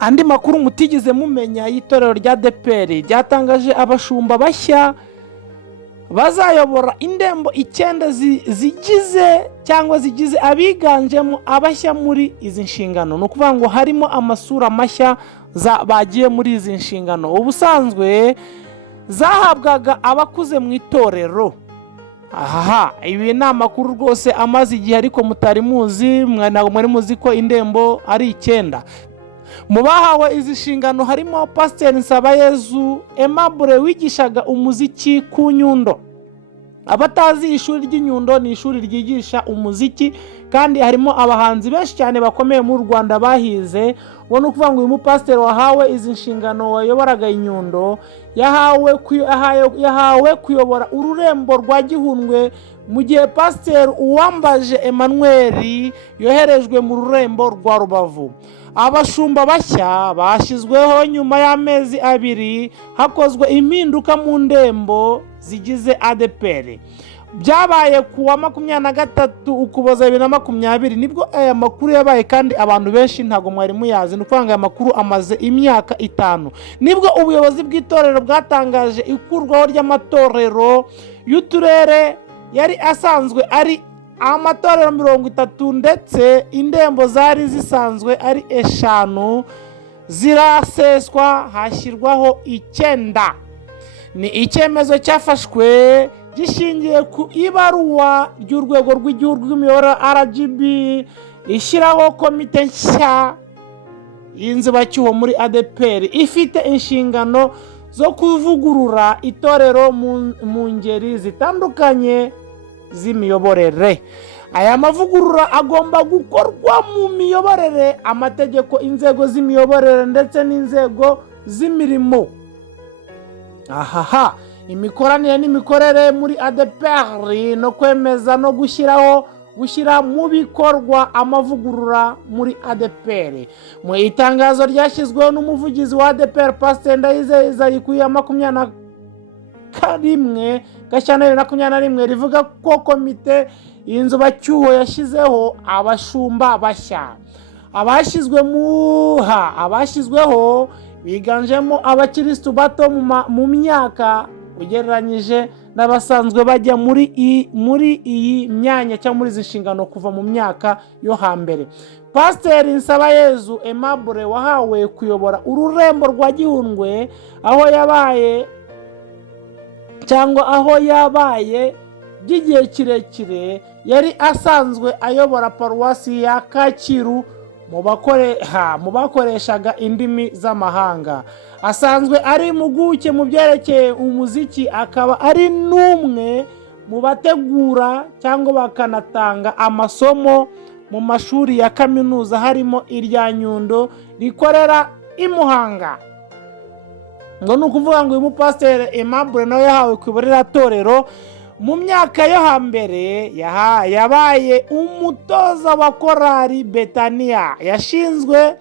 Andi makuru mutigeze mumenya y'itorero rya ADEPR ryatangaje abashumba bashya bazayobora indembo 9 zigize abiganjemo abashya muri izi nshingano. No kuvuga ngo harimo amasura mashya bagiye muri izi nshingano. Ubusanzwe zahabwaga abakuze mu itorero. Ibi ni amakuru rwose amaze igihe ariko mutari muzi, mwari muzi ko indembo ari 9. Mu bahawe izi nshingano harimo Pasteur Nsabayezu Aimable wigishaga umuziki ku Nyundo. Abatazi ishuri ry'inyundo ni ishuri ryigisha umuziki, kandi harimo abahanzi benshi cyane bakomeye mu Rwanda bahize. Wo no kuvuga ngo uyu mupasiteri wahawe izi nshingano wayoboraga inyundo yahawe kuyobora ururembo rwa Gihundwe, mu gihe Pasteur Uwambaje Emmanuel yoherejwe mu rurembo rwa Rubavu. Abashumba bashya bashyizweho nyuma y'amezi 2 hakozwe impinduka mu ndembo zigize ADEPR. Byabaye kuwa 23 Ukuboza 2020 nibwo aya makuru yabaye, kandi abantu benshi ntago mwari muyazi. Nukuvanga aya makuru amaze imyaka 5 nibwo ubuyobozi bw'itorero bwatangaje ikurwaho ry'amatorero y'uturere yari asanzwe ari amatorero 30, ndetse indembo zari zisanzwe ari 5 ziraseswa hashyirwaho 9. Ni icyemezo cyafashwe gishingiye ku ibaruwa ry'urwego rw'igihugu rw'imiyoborere RGB ishyiraho komite nshya y'inzibacyuho muri ADEPR ifite inshingano zo kuvugurura itorero mu ngeri zitandukanye z'imiyoborere. Aya mavugurura agomba gukorwa mu miyoborere, amategeko, inzego z'imiyoborere ndetse n'inzego z'imirimo. Imikoranire n'imikorere muri ADEPR no kwemeza no gushyira mu bikorwa amavugurura muri ADEPR. Mu itangazo ryashyizweho n'umuvugizi wa ADEPR Pasteur Ndayizeye Isaie ku ya 21 Gashyantare 2021 rivuga ko komite y'inzibacyuho yashyizeho abashumba bashya. Abashyizweho biganjemo abakristo bato mu myaka ugereranyije n'abasanzwe bajya muri iyi myanya cyangwa muri izi nshingano kuva mu myaka yo hambere. Pasteur Nsabayezu Aimable wahawe kuyobora ururembo rwa Gihundwe aho yabaye by'igihe kirekire, yari asanzwe ayobora paruwasi ya Kacyiru mu bakoreshaga indimi z'amahanga. Asanzwe ari impuguke mu byerekeye umuziki, akaba ari n'umwe mu bategura cyangwa bakanatanga amasomo mu mashuri ya kaminuza harimo irya Nyundo rikorera i Muhanga. Ngo ni ukuvuga ngo uyu mupasiteri Aimable nawe yahawe kuyoborera torero. Mu myaka yo hambere yabaye umutoza wa korali Betania yashinzwe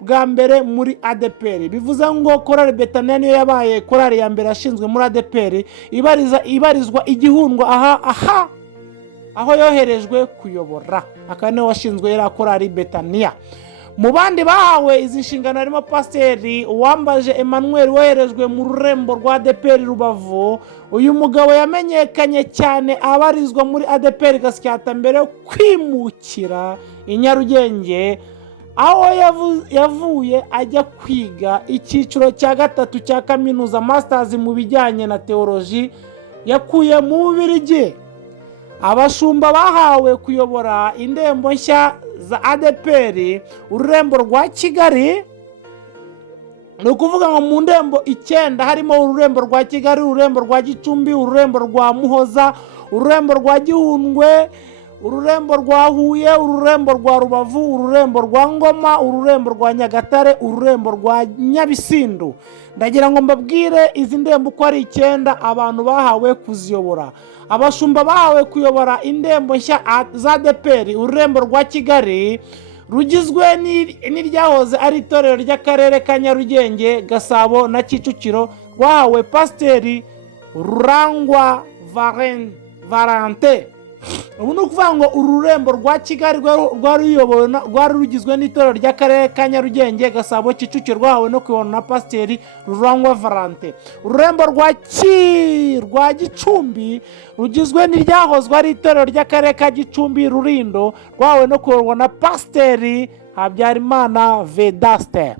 bwa mbere muri ADEPR. Bivuze ngo korali Betania niyo yabaye korali ya mbere yashinzwe muri ADEPR ibarizwa Igihundwe aho yoherejwe kuyobora. Akaba niwe washinzwe ya korali Betania. Mu bandi bahawe izi nshingano harimo Pasteur Uwambaje Emmanuel woherejwe mu rurembo rwa ADEPR Rubavu. Uyu mugabo yamenyekanye cyane abarizwa muri ADEPR Gasyata mbere yo kwimukira i Nyarugenge, aho yavuye ajya kwiga icyiciro cya 3 cya kaminuza masters mu bijyanye na theology yakuye mu Bubiligi. Abashumba bahawe kuyobora indembo nshya za ADEPR ururembo rwa Kigali. Ni ukuvuga ngo mu ndembo 9 harimo ururembo rwa Kigali, ururembo rwa Gicumbi, ururembo rwa Muhoza, ururembo rwa Gihundwe, ururembo rwa Huye, ururembo rwa Rubavu, ururembo rwa Ngoma, ururembo rwa Nyagatare, ururembo rwa Nyabisindu. Ndagira ngo mbabwire izi ndembo uko ari 9 abantu bahawe kuziyobora. Abashumba bahawe kuyobora indembo nshya za ADEPR ururembo rwa Kigali rugizwe n'iryahoze ari itorero ry'akarere ka Nyarugenge, Gasabo na Kicukiro, rwahawe Pasteur Rurangwa Valentin ubu ni ukuvuga ngo uru rurembo rwa Kigali rwari rugizwe n'itorero ry'akarere ka Nyarugenge, Gasabo, Kicukiro, rwahawe no kuyobora na Pasiteri Rurangwa Valentin. ururembo rwa Gicumbi rugizwe n'iryahozwe ari itorero ry'akarere ka Gicumbi Rulindo, rwahawe no kuyoborwa na Pasiteri Habyarimana Vedaste.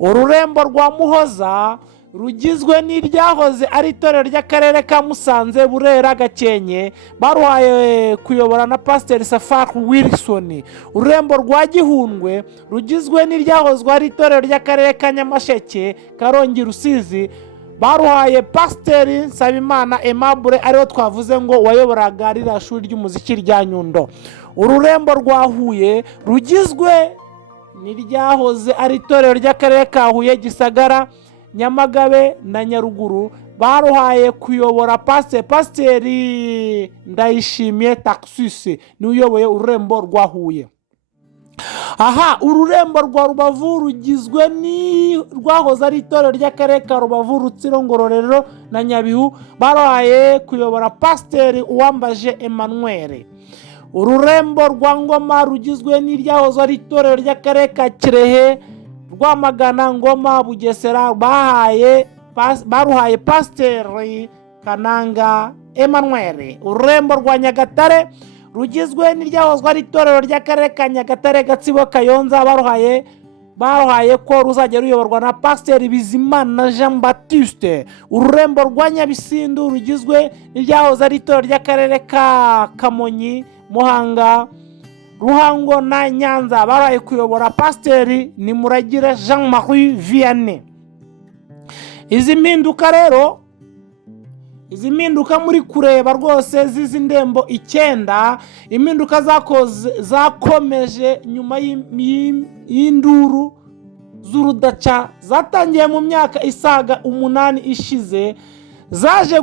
ururembo rwa Muhoza rugizwe n'iryahoze ari itorero ry'akarere ka Musanze, Burera, Gakenke, baruhaye kuyobora na Pasiteri Safari Wilson. ururembo rwa Gihundwe rugizwe n'iryahozwe ari itorero ry'akarere ka Nyamasheke, Karongi, Rusizi, baruhaye Pasiteri Nsabimana Aimable, ariwe twavuze ngo wayoboraga ririya shuri ry'umuziki rya Nyundo. ururembo rwa Huye rugizwe n'iryahoze ari itorero ry'akarere ka Huye, Gisagara, Nyamagabe na Nyaruguru, baruhaye kuyobora Pasiteri Ndayishimiye Taxis, niwe uyoboye ururembo rwa Huye. ururembo rwa Rubavu rugizwe rwahoze ari itorero ry'akarere ka Rubavu, Rutsiro, Ngororero na Nyabihu, baruhaye kuyobora Pasiteri Uwambaje Emmanuel. ururembo rwa Ngoma rugizwe n'iryahoze ari itorero ry'akarere ka Kirehe, Rwamagana, Ngoma, Bugesera, baruhaye Pasiteri Kananga Emmanuel. ururembo rwa Nyagatare rugizwe n'iryahoze ari itorero ry'akarere ka Nyagatare, Gatsibo, Kayonza, baruhaye ko ruzajya ruyoborwa na Pasiteri Bizimana Jean Baptiste. ururembo rwa Nyabisindu rugizwe n'iryahoze ari itorero ry'akarere ka Kamonyi, Muhanga, Ruhango na Nyanza, baruhaye kuyobora Pasiteri Nimuragire Jean Marie Vianney. izi mpinduka muri kureba rwose zizi ndembo 9, impinduka zakomeje nyuma y'induru z'urudaca zatangiye mu myaka isaga 8 ishize, zaje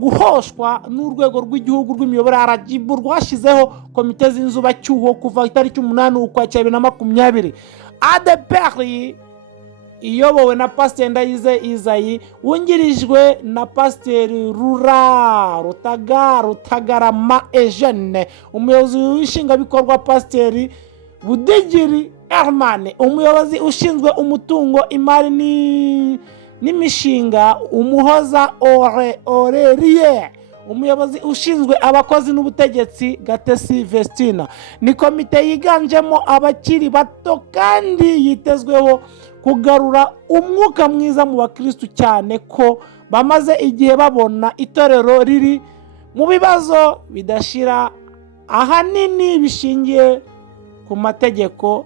guhoshwa n'urwego rw'igihugu rw'imiyoborere RGB rwashyizeho komite z'inzubacyuho kuva itariki 8 Ukwakira 2020. ADPR iyobowe na Pasiteri Ndayizeye Isayi, wungirijwe na Pasiteri Rutagarama Eugene, umuyobozi w'ishingabikorwa Pasiteri Budigiri Herman, umuyobozi ushinzwe umutungo, imari n'imishinga Umuhoza Aurelie, umuyobozi ushinzwe abakozi n'ubutegetsi Gatesi Vestina. ni komite yiganjemo abakiri bato kandi yitezweho kugarura umwuka mwiza mu bakristu, cyane ko bamaze igihe babona itorero riri mu bibazo bidashira, ahanini bishingiye ku mategeko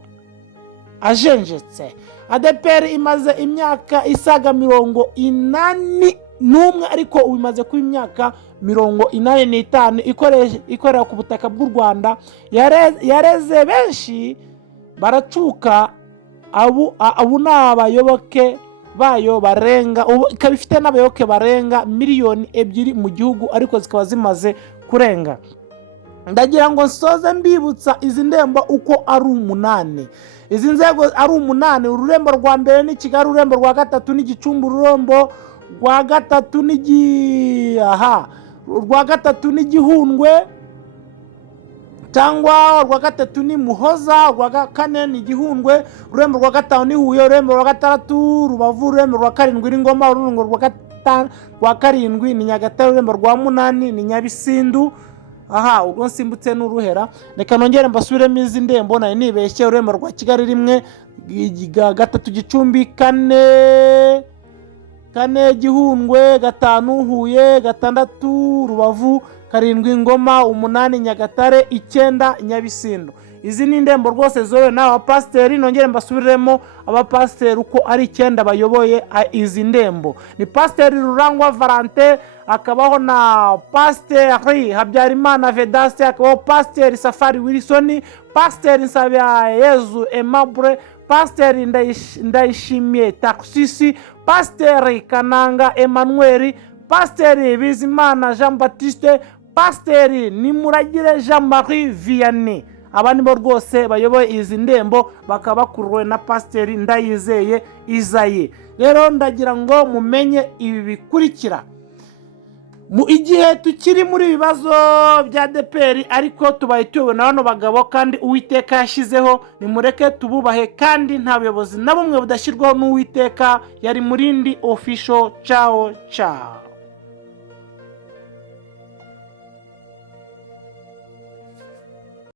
ajenjetse. ADPR imaze imyaka isaga 81, ariko ubu imaze kuba imyaka 85 ikorera ku butaka bw'u Rwanda. yareze benshi baracuka, abu ni abayoboke bayo barenga, ikaba ifite n'abayoboke barenga 2 miliyoni mu gihugu, ariko zikaba zimaze kurenga. ndagira ngo nsoze mbibutsa izi ndembo uko ari 8. izi nzego ari 8. ururembo rwa mbere ni Kigali, ururembo rwa gatatu ni Gicumbi, ururembo rwa gatatu ni Gihundwe cyangwa urwa gatatu ni Muhoza, urwa kane ni Gihundwe, ururembo rwa gatanu ni Huye, ururembo rwa gatandatu Rubavu, ururembo rwa karindwi ni Ngoma, ururembo rwa karindwi ni Nyagatare, ururembo rwa 8 ni Nyabisindu. ubwo nsimbutse n'uruhera, reka nongere mbasubiremo izi ndembo nari nibeshye. ururembo rwa Kigali 1, 3 Gicumbi, 4 Gihundwe, 5 Huye, 6 Rubavu, 7 Ngoma, 8 Nyagatare, 9 Nyabisindu. izi ni ndembo rwose zowe n'abapasiteri. nongere mbasubiremo abapasiteri uko ari 9 bayoboye izi ndembo. ni Pasiteri Rurangwa Valentin, akabaho na Pasiteri Habyarimana Vedaste, akabaho Pasiteri Safari Wilson, Pasiteri Nsabyayezu Aimable, Pasiteri Ndayishimiye Taxis, Pasiteri Kananga Emmanuel, Pasiteri Bizimana Jean Baptiste, Pasiteri Nimuragire Jean Marie Vianney. aba nibo rwose bayoboye izi ndembo, bakaba bakuruwe na Pasiteri Ndayizeye Isayi. rero ndagira ngo mumenye ibi bikurikira. mu igihe tukiri muri ibibazo bya ADEPR ariko tubaye tuyobowe na bano bagabo kandi Uwiteka yashyizeho, nimureke tububahe kandi nta buyobozi na bumwe budashyirwaho n'Uwiteka. Yari Murindi Official. Ciao ciao.